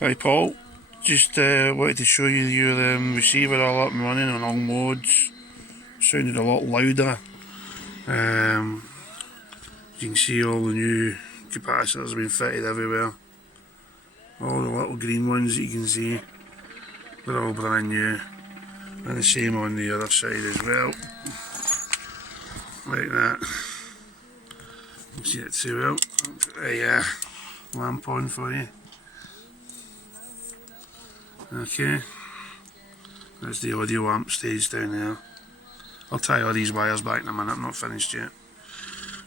Hi Paul, just wanted to show you your receiver all up and running on all modes. Sounded a lot louder. You can see all the new capacitors have been fitted everywhere. All the little green ones that you can see, they're all brand new. And the same on the other side as well. Like that. You can see it too well. I'll put a lamp on for you. Okay. There's the audio lamp stage down there. I'll tie all these wires back in a minute, I'm not finished yet.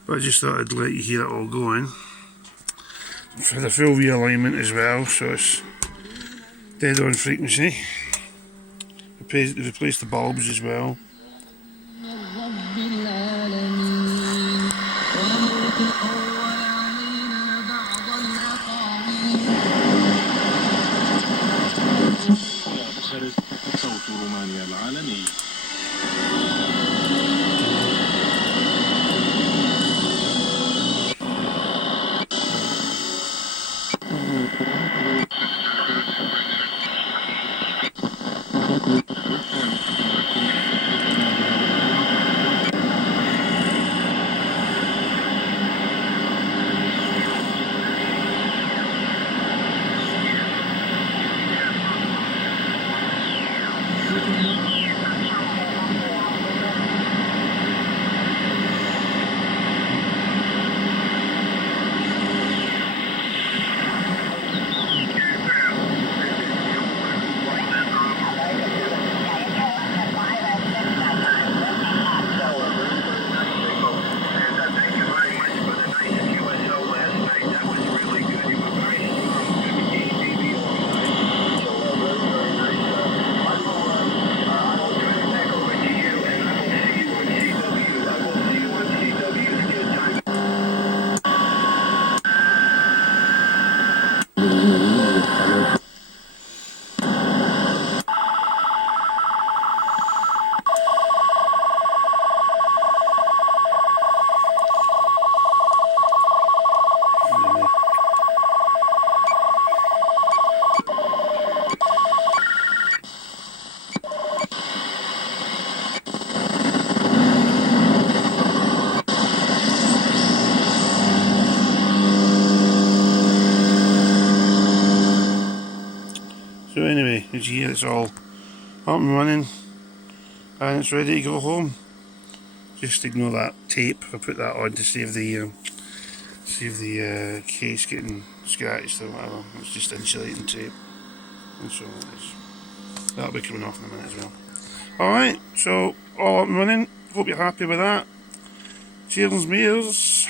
But I just thought I'd let you hear it all going. For the full realignment as well, so it's dead on frequency. Replace the bulbs as well. صوت رومانيا العالمي. So anyway, as you hear, it's all up and running and it's ready to go home. Just ignore that tape, I put that on to save the case getting scratched or whatever. It's just insulating tape, and so that'll be coming off in a minute as well. Alright, so all up and running, hope you're happy with that. Cheers, meals.